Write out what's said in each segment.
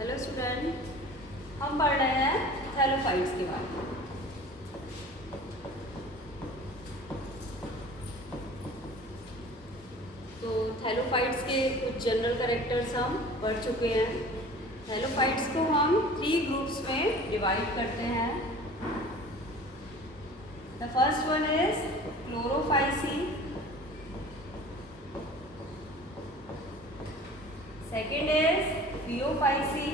Hello student, हम पढ़ रहे हैं थैलोफाइट्स के बारे में। तो थैलोफाइट्स के कुछ जनरल कैरेक्टर्स हम पढ़ चुके हैं। थैलोफाइट्स को हम 3 ग्रुप्स में डिवाइड करते हैं। The first one is Chlorophyceae, second is Phaeophysi,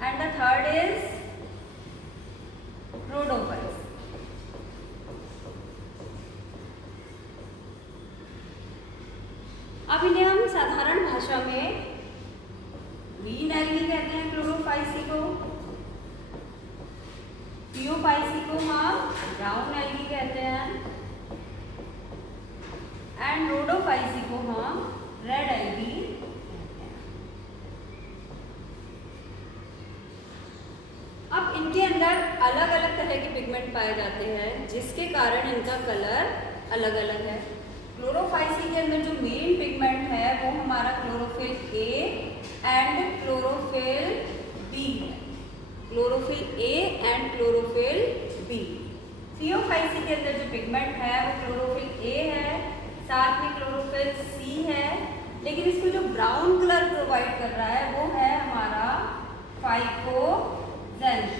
and the third is Rhodophysi. अब इन्हें हम साधारण भाषा में ग्रीन एल्गी कहते हैं क्लोरोफाइसी को, Phaeophysi को हम ब्राउन एल्गी कहते हैं एंड रोडोफाइसी को हम रेड एल्गी कहते हैं। अब इनके अंदर अलग अलग तरह के पिगमेंट पाए जाते हैं जिसके कारण इनका कलर अलग अलग है। क्लोरोफाइसी के अंदर जो मेन पिगमेंट है वो हमारा chlorophyll A and chlorophyll B है। Chlorophyll A and chlorophyll B. Phaeophysi के अंदर जो पिगमेंट है वो क्लोरोफिल ए है, साथ में क्लोरोफिल सी है, लेकिन इसको जो ब्राउन कलर प्रोवाइड कर रहा है वो है हमारा फाइकोजेंथेन।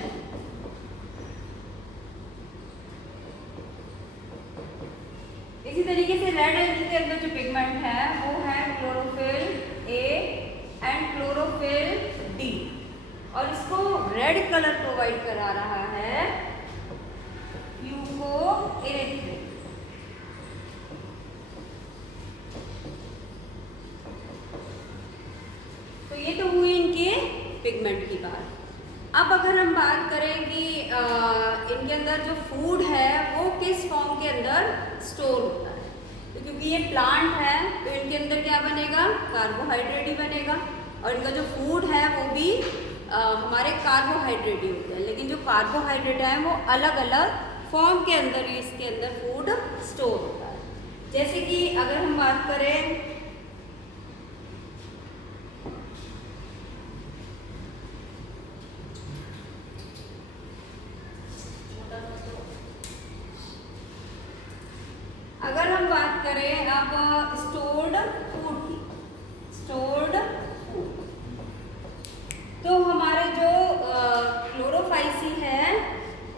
इसी तरीके से रेड एल्गी के अंदर जो पिगमेंट है वो है chlorophyll A and chlorophyll D, और इसको रेड कलर प्रोवाइड करा रहा है ल्यूकोएरिथ्रिन। तो ये तो हुई इनके पिगमेंट की बात। अब अगर हम बात करें कि इनके अंदर जो फूड है वो किस फॉर्म के अंदर स्टोर होता है, तो क्योंकि ये प्लांट है तो इनके अंदर क्या बनेगा, कार्बोहाइड्रेट ही बनेगा, और इनका जो फूड है वो भी हमारे कार्बोहाइड्रेट ही होते हैं, लेकिन जो कार्बोहाइड्रेट है वो अलग अलग फॉर्म के अंदर ही इसके अंदर फूड स्टोर होता है। जैसे कि अगर हम बात करें अब स्टोर्ड फूड की, स्टोर्ड फूड, तो हमारे जो क्लोरोफाइसी है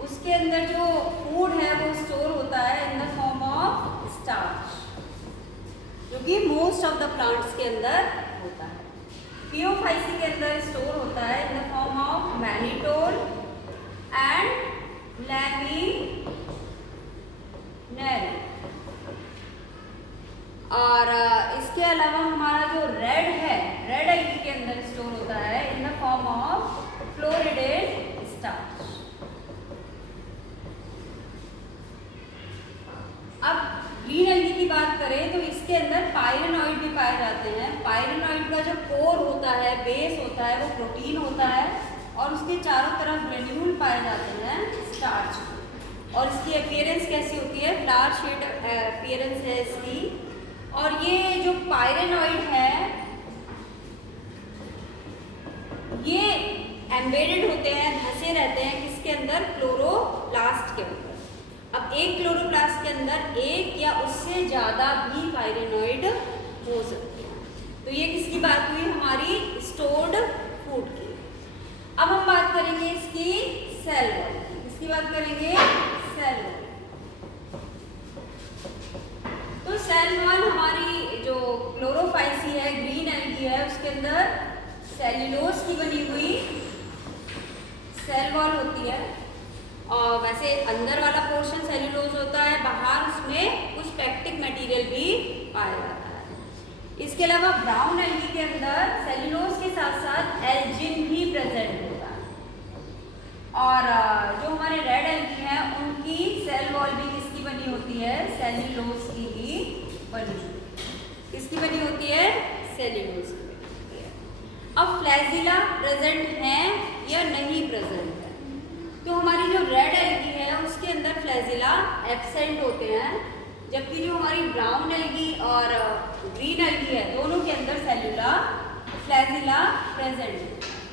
उसके अंदर जो फूड है वो स्टोर होता है in the form of starch, जो कि मोस्ट ऑफ द प्लांट्स के अंदर होता है। Phaeophysi के अंदर स्टोर होता है in the form of mannitol and laminaria, और इसके अलावा हमारा जो रेड है, रेड एल्गी के अंदर स्टोर होता है in the form of floridean starch. अब ग्रीन एल्गी की बात करें तो इसके अंदर पाइरेनॉइड भी पाए जाते हैं। पाइरेनॉइड का जो कोर होता है, बेस होता है, वो प्रोटीन होता है, और उसके चारों तरफ ग्रेन्यूल पाए जाते हैं स्टार्च, और इसकी अपीयरेंस कैसी होती है, फ्लावर शेड अपीयरेंस है इसकी। और ये जो पाइरेनॉइड है ये एम्बेडेड होते हैं, धंसे रहते हैं किसके अंदर, क्लोरोप्लास्ट के अंदर। अब एक क्लोरोप्लास्ट के अंदर एक या उससे ज़्यादा भी पाइरेनॉइड हो सकते हैं। तो ये किसकी बात हुई, हमारी स्टोर्ड फूड की। अब हम बात करेंगे इसकी सेल वॉल की। किसकी बात करेंगे, सेल वॉल। तो सेल वॉल हमारी जो क्लोरोफाइसी है, ग्रीन एल्गी है, उसके अंदर सेल्यूलोज की बनी हुई सेल वॉल होती है, और वैसे अंदर वाला पोर्शन सेल्यूलोज होता है, बाहर उसमें कुछ पेक्टिक मटेरियल भी पाया जाता है। इसके अलावा ब्राउन एल्गी के अंदर सेल्यूलोज के साथ साथ एल्जिन भी प्रेजेंट होता है, और जो हमारे रेड एल्गी हैं उनकी सेल वॉल भी किसकी बनी होती है, सेल्यूलोज की ही बनी होती है। किसकी बनी होती है, सेल्यूलोज की बनी होती है। अब फ्लैजिला प्रेजेंट हैं या नहीं प्रेजेंट है, तो हमारी जो रेड एल्गी है उसके अंदर फ्लैजिला एब्सेंट होते हैं, जबकि जो हमारी ब्राउन एल्गी और ग्रीन एल्गी है प्रेजेंट है।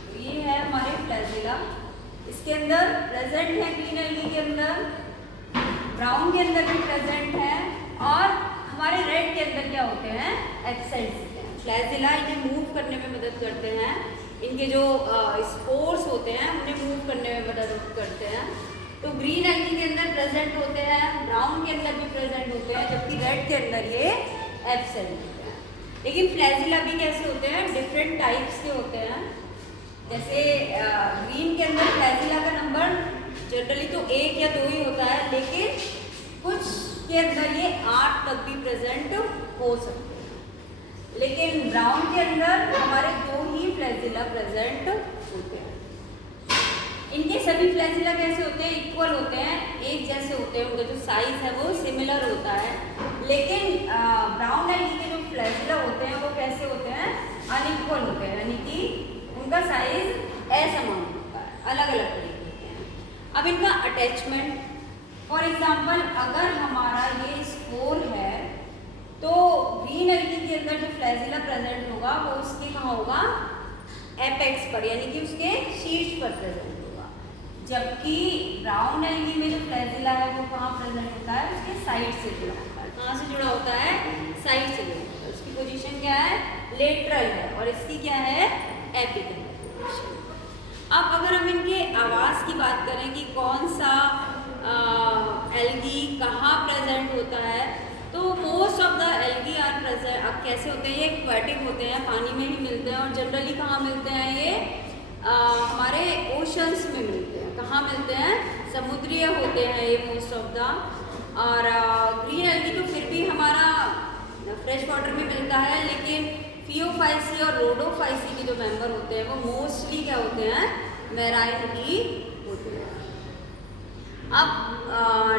तो ये है हमारे फ्लैजिला, इसके अंदर प्रेजेंट है ग्रीन एल्गी के अंदर, ब्राउन के अंदर भी प्रेजेंट है, और हमारे रेड के अंदर क्या होते हैं, एब्सेंट होते हैं। फ्लैजिला इन्हें मूव करने में मदद करते हैं, इनके जो स्पोर्स होते हैं उन्हें मूव करने में मदद करते हैं। तो ग्रीन एल्गी के अंदर प्रेजेंट होते हैं, ब्राउन के अंदर भी प्रेजेंट होते हैं, जबकि रेड के अंदर ये एब्सेंट होते हैं। लेकिन फ्लैजिला भी कैसे होते हैं, डिफरेंट टाइप्स के होते हैं। जैसे ग्रीन के अंदर फ्लैजिला का नंबर जनरली तो 1 या 2 ही होता है, लेकिन कुछ के अंदर ये 8 तक भी प्रेजेंट हो सकते हैं। लेकिन ब्राउन के अंदर हमारे 2 ही फ्लैजिला प्रेजेंट होते हैं। इनके सभी फ्लैजिला कैसे होते हैं, इक्वल होते हैं, एक जैसे होते हैं, उनका जो साइज है वो सिमिलर होता है। लेकिन ब्राउन एल्गी के जो फ्लैजिला होते हैं वो कैसे होते हैं, अनइक्वल होते हैं, यानी कि उनका साइज असमान होता है, अलग अलग तरीके के हैं। अब इनका अटैचमेंट, फॉर एग्जाम्पल अगर हमारा ये स्पोर है तो ग्रीन एल्गी के अंदर जो फ्लैजिला प्रेजेंट होगा वो उसके कहाँ होगा, एपेक्स पर, यानी कि उसके शीर्ष पर प्रेजेंट होगा। जबकि ब्राउन एल्गी में जो फ्लैजिला है वो कहाँ प्रेजेंट होता है, उसके साइड से जुड़ा होता है। कहाँ से जुड़ा होता है, साइड से जुड़ा होता है। उसकी पोजीशन क्या है, लेटरल है, और इसकी क्या है, एपिकल पोजीशन। अब अगर हम इनके आवास की बात करें कि कौन सा एल्गी कहाँ प्रेजेंट होता है, तो most of the algae are present. अब कैसे होते हैं, ये एक्वेटिक होते हैं, पानी में ही मिलते हैं, और जनरली कहाँ मिलते हैं, ये हमारे ओशंस में मिलते हैं। कहाँ मिलते हैं, समुद्रीय होते हैं ये मोस्ट ऑफ द। और ग्रीन एल्गी तो फिर भी हमारा फ्रेश वाटर में मिलता है, लेकिन फियोफाइसी और रोडोफाइसी के जो मेंबर होते हैं वो मोस्टली क्या होते हैं, मैराइन ही होते हैं। अब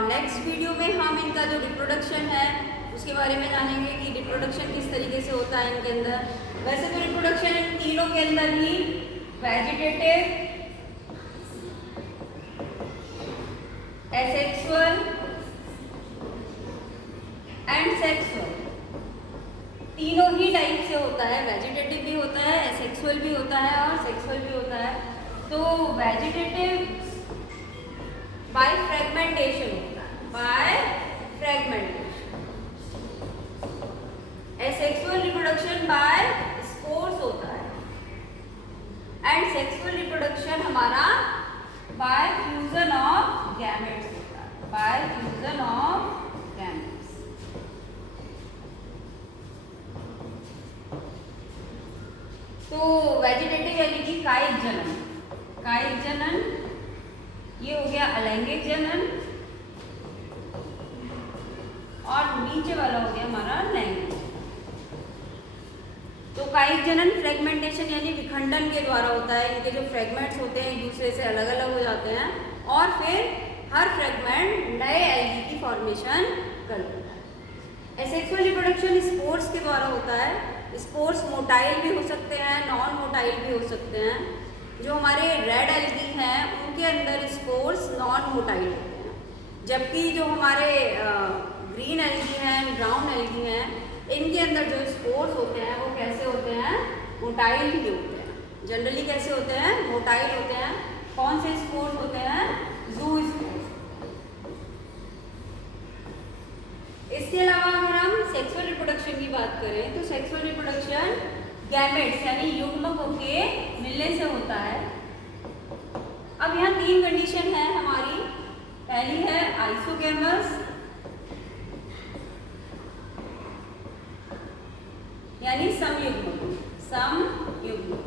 नेक्स्ट वीडियो में हम इनका जो रिप्रोडक्शन है उसके बारे में जानेंगे कि रिप्रोडक्शन किस तरीके से होता है इनके अंदर। वैसे तो रिप्रोडक्शन इन तीनों के अंदर ही वेजिटेटिव, एसेक्सुअल एंड सेक्सुअल, तीनों ही टाइप से होता है। वेजिटेटिव भी होता है, एसेक्सुअल भी होता है, और सेक्सुअल भी होता है। तो वेजिटेटिव बाय फ्रेगमेंटेशन होता है, by fragmentation. Asexual reproduction by spores होता है, एंड सेक्सुअल रिप्रोडक्शन हमारा बाय फ्यूजन ऑफ गैमेट्स होता है, बाय फ्यूजन ऑफ गैमेट्स। तो वेजिटेटिव यानी कि कायिक जनन, कायिक जनन ये हो गया अलैंगिक जनन, और नीचे वाला हो गया हमारा लैंगिक। तो कायिक जनन फ्रेगमेंटेशन यानी विखंडन के द्वारा होता है। इनके जो फ्रेगमेंट्स होते हैं एक दूसरे से अलग अलग हो जाते हैं, और फिर हर फ्रेगमेंट नए एल्गी की फॉर्मेशन कर देता है। एसेक्सुअल रिप्रोडक्शन स्पोर्स के द्वारा होता है। स्पोर्स मोटाइल भी हो सकते हैं, नॉन मोटाइल भी हो सकते हैं। जो हमारे रेड एल्गी हैं उनके अंदर स्पोर्स नॉन मोटाइल होते हैं, जबकि जो हमारे ग्रीन एल्गी हैं, ब्राउन एल्गी हैं, इनके अंदर जो स्पोर्स होते हैं वो कैसे होते हैं, मोटाइल ही होते हैं। जनरली कैसे होते हैं, मोटाइल होते हैं। कौन से स्पोर्स होते हैं, जू स्पोर्स। इसके अलावा अगर हम सेक्सुअल रिप्रोडक्शन की बात करें तो सेक्सुअल रिप्रोडक्शन गैमेट्स यानी युग्मकों के मिलने से होता है। अब यहाँ 3 कंडीशन है हमारी। पहली है आइसोगैमस, यानी समयुग्मक, समयुग्मक।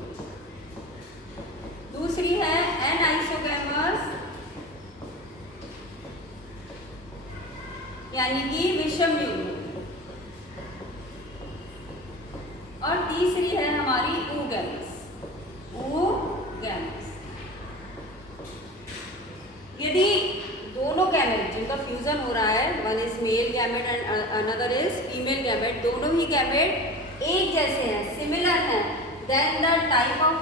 दूसरी है एनाइसोगैमस, यानी कि विषम युग्मक। और तीसरी है हमारी oogamous, oogamous। यदि दोनों गैमेट जिनका फ्यूजन हो रहा है, one is male gamete and another is female gamete, दोनों ही गैमेट एक जैसे हैं, सिमिलर हैं, then the type of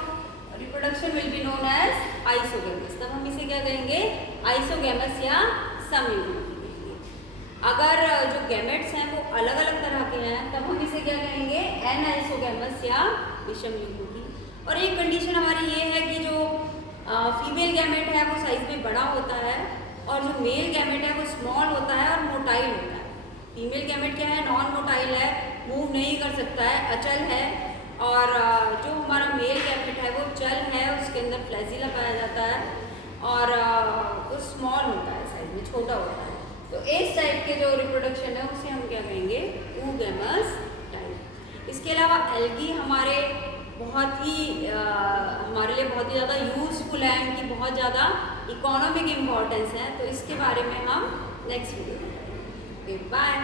reproduction will be known as isogamous. तब हम इसे क्या कहेंगे, आइसोगैमस या समयुग्मक। अगर जो गैमेट्स हैं वो अलग अलग तरह के हैं तब हम इसे क्या कहेंगे, एनाइसोगैमस या विषम युग्मकी। और एक कंडीशन हमारी ये है कि जो फीमेल गैमेट है वो साइज में बड़ा होता है और जो मेल गैमेट है वो स्मॉल होता है और मोटाइल होता है। फीमेल गैमेट क्या है, नॉन मोटाइल है, मूव नहीं कर सकता है, अचल है। और जो हमारा मेल गैमेट है वो चल है, उसके अंदर फ्लैजिला पाया जाता है और वो स्मॉल होता है, साइज में छोटा होता है। तो इस टाइप के जो रिप्रोडक्शन है उसे हम क्या कहेंगे, oogamous टाइप। इसके अलावा एल्गी हमारे हमारे लिए बहुत ही ज़्यादा यूज़फुल है, इनकी बहुत ज़्यादा इकोनॉमिक इम्पॉर्टेंस है। तो इसके बारे में हम नेक्स्ट वीडियो में करेंगे। बाय।